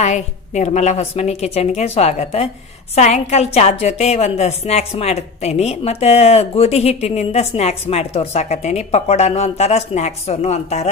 Hi, Nirmala Hosamani ಕಿಚನ್ಗೆ ಸ್ವಾಗತ. ಸಾಯಂಕಾಲ ಚಾದ ಜೊತೆ ಒಂದು ಸ್ನ್ಯಾಕ್ಸ್ ಮಾಡ್ತೇನೆ ಮತ್ತು ಗೋಧಿ ಹಿಟ್ಟಿನಿಂದ ಸ್ನ್ಯಾಕ್ಸ್ ಮಾಡಿ ತೋರ್ಸಾಕತ್ತೇನೆ. ಪಕೋಡಾನು ಅಂತಾರ, ಸ್ನ್ಯಾಕ್ಸನ್ನು ಅಂತಾರ.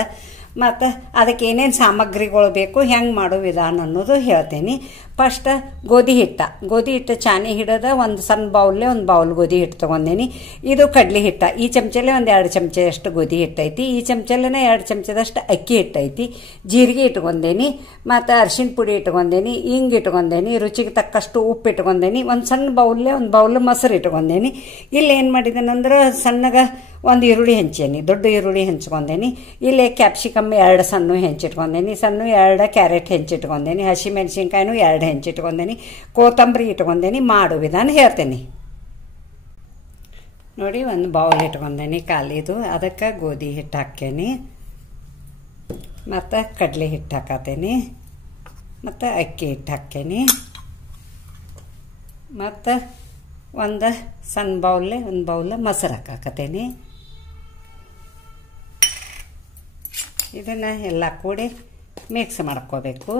ಮತ್ತು ಅದಕ್ಕೆ ಏನೇನು ಸಾಮಗ್ರಿಗಳು ಬೇಕು, ಹೆಂಗೆ ಮಾಡೋ ವಿಧಾನ ಅನ್ನೋದು ಹೇಳ್ತೇನೆ. ಫಸ್ಟ್ ಗೋಧಿ ಹಿಟ್ಟು ಚಾನಿ ಹಿಡಿದ ಒಂದು ಸಣ್ಣ ಬೌಲ್ಲೆ ಒಂದು ಬೌಲ್ ಗೋಧಿ ಹಿಟ್ಟು ತೊಗೊಂಡೇನಿ. ಇದು ಕಡ್ಲಿ ಹಿಟ್ಟ. ಈ ಚಮಚಲ್ಲೇ ಒಂದು 2 ಚಮಚದಷ್ಟು ಗೋಧಿ ಹಿಟ್ಟು ಐತಿ. ಈ ಚಮಚಲ್ಲೇ 2 ಚಮಚದಷ್ಟು ಅಕ್ಕಿ ಹಿಟ್ಟು ಐತಿ. ಜೀರಿಗೆ ಇಟ್ಕೊಂಡೇನಿ, ಮತ್ತು ಅರಿಶಿನ ಪುಡಿ ಇಟ್ಕೊಂಡೇನಿ, ಹಿಂಗೆ ಇಟ್ಕೊಂಡೇನಿ, ರುಚಿಗೆ ತಕ್ಕಷ್ಟು ಉಪ್ಪು ಇಟ್ಕೊಂಡೇನಿ. ಒಂದು ಸಣ್ಣ ಬೌಲ್ಲೆ ಒಂದು ಬೌಲ್ ಮೊಸರು ಇಟ್ಕೊಂಡೇನಿ. ಇಲ್ಲಿ ಏನು ಮಾಡಿದ್ದೇನೆಂದ್ರೆ ಸಣ್ಣಗೆ ಒಂದು ಈರುಳ್ಳಿ ಹೆಂಚೇನಿ, ದೊಡ್ಡ ಈರುಳ್ಳಿ ಹೆಂಚ್ಕೊಂಡೇನಿ. ಇಲ್ಲಿ ಕ್ಯಾಪ್ಸಿಕಮ್ 2 ಸಣ್ಣ ಹೆಂಚಿಟ್ಕೊಂಡೇನಿ, 2 ಕ್ಯಾರೆಟ್ ಹೆಂಚಿಟ್ಕೊಂಡೇನಿ, ಹಸಿಮೆಣಸಿನ್ಕಾಯಿನೂ 2 ಹೆಂಚಿಟ್ಕೊಂಡೇನಿ, ಕೊತ್ತಂಬರಿ ಇಟ್ಕೊಂಡೇನಿ. ಮಾಡೋ ವಿಧಾನ ಹೇಳ್ತೇನೆ ನೋಡಿ. ಒಂದು ಬೌಲ್ ಇಟ್ಕೊಂಡೇನಿ ಖಾಲಿದು, ಅದಕ್ಕೆ ಗೋಧಿ ಹಿಟ್ಟು ಹಾಕೇನಿ, ಮತ್ತು ಕಡಲೆ ಹಿಟ್ಟು ಹಾಕತ್ತೇನಿ, ಮತ್ತು ಅಕ್ಕಿ ಹಿಟ್ಟು ಹಾಕೇನಿ, ಮತ್ತು ಒಂದು ಸಣ್ಣ ಬೌಲ್ಲೆ ಒಂದು ಬೌಲ್ ಮೊಸರು ಹಾಕಾಕತ್ತೇನಿ. ಇದನ್ನು ಎಲ್ಲ ಕೂಡಿ ಮಿಕ್ಸ್ ಮಾಡ್ಕೋಬೇಕು.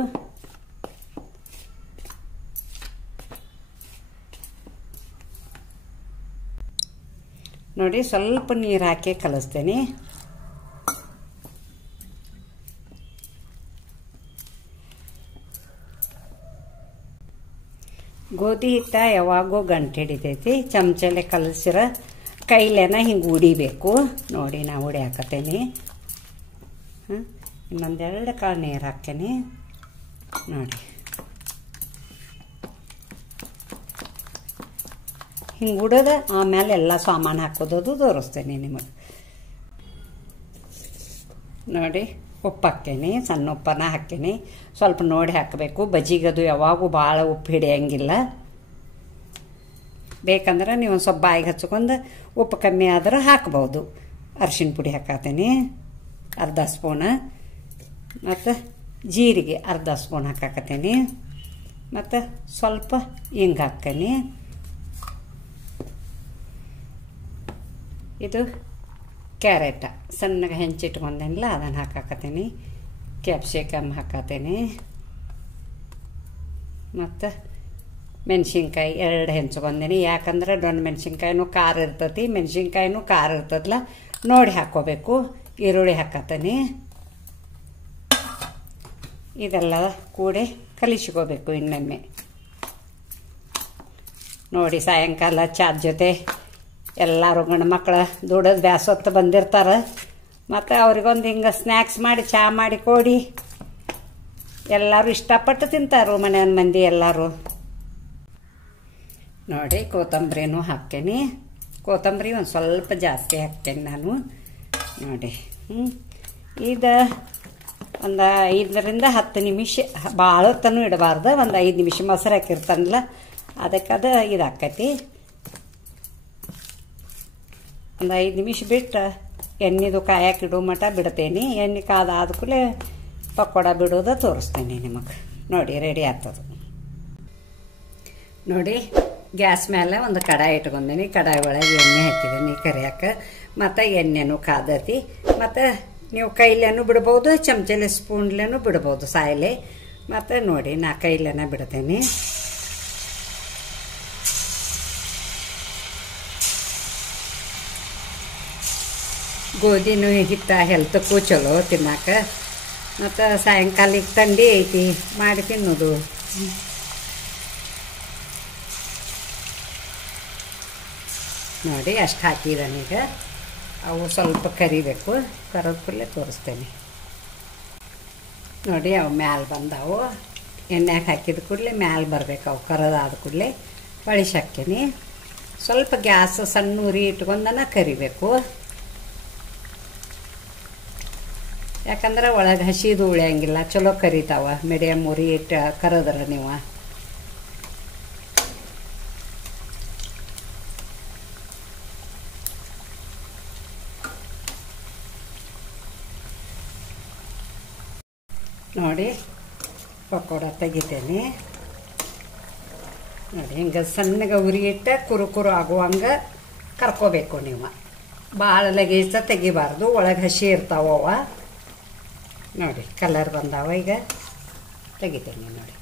ನೋಡಿ, ಸ್ವಲ್ಪ ನೀರು ಹಾಕಿ ಕಲಿಸ್ತೇನೆ. ಗೋಧಿ ಹಿಟ್ಟ ಯಾವಾಗೂ ಗಂಟು ಹಿಡಿತೈತಿ. ಚಮಚಲೆ ಕಲಸಿರ ಕೈಲೇನ ಹಿಂಗೆ ಉಡಿಬೇಕು. ನೋಡಿ, ನಾ ಉಡಿ ಹಾಕತ್ತೇನೆ. ಇನ್ನೊಂದು 2 ಕಾಳು ನೀರು ಹಾಕೇನಿ. ನೋಡಿ, ಹಿಂಗೆ ಉಡೋದು, ಆಮೇಲೆ ಎಲ್ಲ ಸಾಮಾನು ಹಾಕೋದು ತೋರಿಸ್ತೇನೆ ನಿಮಗೆ. ನೋಡಿ, ಉಪ್ಪು ಹಾಕೇನಿ, ಸಣ್ಣ ಉಪ್ಪನ್ನ ಹಾಕೇನಿ. ಸ್ವಲ್ಪ ನೋಡಿ ಹಾಕಬೇಕು. ಬಜಿಗದು ಯಾವಾಗೂ ಭಾಳ ಉಪ್ಪು ಹಿಡಿಯಂಗಿಲ್ಲ. ಬೇಕಂದ್ರೆ ನೀವು ಒಂದು ಸ್ವಲ್ಪ ಬಾಯಿಗೆ ಹಚ್ಕೊಂಡು ಉಪ್ಪು ಕಮ್ಮಿ ಆದ್ರೆ ಹಾಕ್ಬೋದು. ಅರಿಶಿನ ಪುಡಿ ಹಾಕತ್ತೇನಿ 1/2 ಸ್ಪೂನ್, ಮತ್ತು ಜೀರಿಗೆ 1/2 ಸ್ಪೂನ್ ಹಾಕಾಕತ್ತೇನಿ, ಮತ್ತು ಸ್ವಲ್ಪ ಹಿಂಗೆ ಹಾಕೇನಿ. ಇದು ಕ್ಯಾರೆಟ ಸಣ್ಣಗೆ ಹೆಂಚಿಟ್ಕೊಂಡೇನಿಲ್ಲ, ಅದನ್ನು ಹಾಕಾಕತ್ತೇನಿ. ಕ್ಯಾಪ್ಸಿಕಮ್ ಹಾಕತ್ತೇನಿ, ಮತ್ತು ಮೆಣಸಿನ್ಕಾಯಿ 2 ಹೆಂಚ್ಕೊಂಡೇನಿ. ಯಾಕಂದ್ರೆ ದೊಣ್ಣೆ ಮೆಣಸಿನ್ಕಾಯಿನೂ ಖಾರ ಇರ್ತೈತಿ, ಮೆಣಸಿನ್ಕಾಯಿನೂ ಖಾರ ಇರ್ತದಲ್ಲ, ನೋಡಿ ಹಾಕ್ಕೋಬೇಕು. ಈರುಳ್ಳಿ ಹಾಕತ್ತೇನಿ. ಇದೆಲ್ಲ ಕೂಡಿ ಕಲಿಸ್ಕೋಬೇಕು ಇನ್ನೊಮ್ಮೆ. ನೋಡಿ, ಸಾಯಂಕಾಲ ಚಾದ ಜೊತೆ ಎಲ್ಲರೂ ಗಂಡು ಮಕ್ಕಳು ದುಡೋದು ಬ್ಯಾಸೊತ್ತು ಬಂದಿರ್ತಾರೆ. ಮತ್ತು ಅವ್ರಿಗೊಂದು ಹಿಂಗೆ ಸ್ನ್ಯಾಕ್ಸ್ ಮಾಡಿ ಚಹಾ ಮಾಡಿ ಕೊಡಿ. ಎಲ್ಲರೂ ಇಷ್ಟಪಟ್ಟು ತಿಂತಾರೆ ಮನೆಯ ಮಂದಿ ಎಲ್ಲರೂ. ನೋಡಿ, ಕೊತ್ತಂಬರಿನೂ ಹಾಕ್ತೇನೆ. ಕೊತ್ತಂಬರಿ ಒಂದು ಸ್ವಲ್ಪ ಜಾಸ್ತಿ ಹಾಕ್ತೇನೆ ನಾನು. ನೋಡಿ, ಇದು ಒಂದು 5ರಿಂದ 10 ನಿಮಿಷ, ಭಾಳ ಹೊತ್ತನೂ ಇಡಬಾರ್ದು. ಒಂದು 5 ನಿಮಿಷ ಮೊಸರು ಹಾಕಿರ್ತಾನಲ್ಲ, ಅದಕ್ಕೆ ಅದು ಇದು ಹಾಕೈತಿ. ಒಂದು 5 ನಿಮಿಷ ಬಿಟ್ಟು ಎಣ್ಣೆದು ಕಾಯಕ್ಕೆ ಇಡೋ ಮಟ ಬಿಡ್ತೇನೆ. ಎಣ್ಣೆ ಕಾದಾದ ಕೂಡಲೇ ಪಕೋಡ ಬಿಡೋದು ತೋರಿಸ್ತೇನೆ ನಿಮಗೆ. ನೋಡಿ, ರೆಡಿ ಆಗ್ತದೆ. ನೋಡಿ, ಗ್ಯಾಸ್ ಮೇಲೆ ಒಂದು ಕಡಾಯಿ ಇಟ್ಕೊಂಡೇನಿ. ಕಡಾಯಿ ಒಳಗೆ ಎಣ್ಣೆ ಹಾಕಿದ್ದೀನಿ ಕರಿಯಾಕೆ, ಮತ್ತು ಎಣ್ಣೆನೂ ಕಾದತಿ. ಮತ್ತು ನೀವು ಕೈಲೇನೂ ಬಿಡ್ಬೋದು, ಚಮಚಲೆ ಸ್ಪೂನ್ಲೇನೂ ಬಿಡ್ಬೋದು ಸಾಯಲೆ. ಮತ್ತು ನೋಡಿ, ನಾ ಕೈಲೇನ ಬಿಡ್ತೇನೆ. ಗೋಧಿನೂ ಹಿಟ್ಟ ಹೆಲ್ತಕ್ಕೂ ಚಲೋ ತಿನ್ನಾಕ. ಮತ್ತು ಸಾಯಂಕಾಲಕ್ಕೆ ಥಂಡಿ ಐತಿ, ಮಾಡಿ ತಿನ್ನೋದು. ನೋಡಿ, ಅಷ್ಟು ಹಾಕಿದಾನೀಗ. ಅವು ಸ್ವಲ್ಪ ಕರಿಬೇಕು. ಕರದ ಕೂಡಲೇ ತೋರಿಸ್ತೇನೆ. ನೋಡಿ, ಅವು ಮ್ಯಾಲೆ ಬಂದಾವು. ಎಣ್ಣೆಗೆ ಹಾಕಿದ ಕೂಡಲೇ ಮ್ಯಾಲೆ ಬರಬೇಕು. ಅವು ಕರದಾದ ಕೂಡಲೇ ಬಳಿಸಿ ಹಾಕ್ತೀನಿ. ಸ್ವಲ್ಪ ಗ್ಯಾಸ್ ಸಣ್ಣ ಉರಿ ಇಟ್ಕೊಂಡನ ಕರಿಬೇಕು. ಯಾಕಂದ್ರೆ ಒಳಗೆ ಹಸಿದು ಉಳಿಯಂಗಿಲ್ಲ, ಚಲೋ ಕರಿತಾವ. ಮೀಡಿಯಮ್ ಉರಿ ಇಟ್ಟು ಕರದ್ರ ನೀವು. ನೋಡಿ, ಪಕೋಡ ತೆಗಿತೇನೆ. ನೋಡಿ, ಹಿಂಗೆ ಸಣ್ಣಗೆ ಉರಿ ಇಟ್ಟು ಕುರು ಆಗುವಂಗೆ ಕರ್ಕೋಬೇಕು ನೀವು. ಭಾಳ ಲಗೇಜ ತೆಗಿಬಾರ್ದು, ಒಳಗೆ ಹಸಿ ಇರ್ತಾವ. ನೋಡಿ, ಕಲರ್ ಬಂದಾವ. ಈಗ ತೆಗಿತೀನಿ ನೋಡಿ.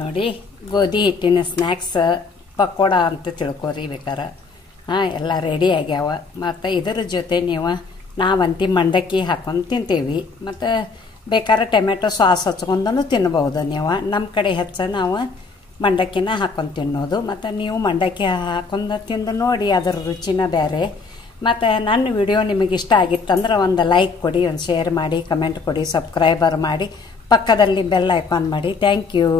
ನೋಡಿ ಗೋಧಿ ಹಿಟ್ಟಿನ ಸ್ನ್ಯಾಕ್ಸ್ ಪಕೋಡ ಅಂತ ತಿಳ್ಕೊರಿ ಬೇಕಾರೆ. ಎಲ್ಲ ರೆಡಿ ಆಗ್ಯಾವ. ಮತ್ತು ಇದರ ಜೊತೆ ನೀವು ನಾವಂತಿ ಮಂಡಕ್ಕಿ ಹಾಕೊಂಡು ತಿಂತೀವಿ. ಮತ್ತು ಬೇಕಾದ್ರೆ ಟೊಮೆಟೊ ಸಾಸ್ ಹಚ್ಕೊಂಡೂ ತಿನ್ಬೋದು ನೀವು. ನಮ್ಮ ಕಡೆ ಹೆಚ್ಚು ನಾವು ಮಂಡಕ್ಕಿನ ಹಾಕೊಂಡು ತಿನ್ನೋದು. ಮತ್ತು ನೀವು ಮಂಡಕ್ಕಿ ಹಾಕೊಂಡು ತಿಂದು ನೋಡಿ, ಅದರ ರುಚಿನ ಬೇರೆ. ಮತ್ತು ನನ್ನ ವಿಡಿಯೋ ನಿಮಗೆ ಇಷ್ಟ ಆಗಿತ್ತಂದ್ರೆ ಒಂದು ಲೈಕ್ ಕೊಡಿ, ಒಂದು ಶೇರ್ ಮಾಡಿ, ಕಮೆಂಟ್ ಕೊಡಿ, ಸಬ್ಸ್ಕ್ರೈಬರ್ ಮಾಡಿ, ಪಕ್ಕದಲ್ಲಿ ಬೆಲ್ ಐಕಾನ್ ಮಾಡಿ. Thank you.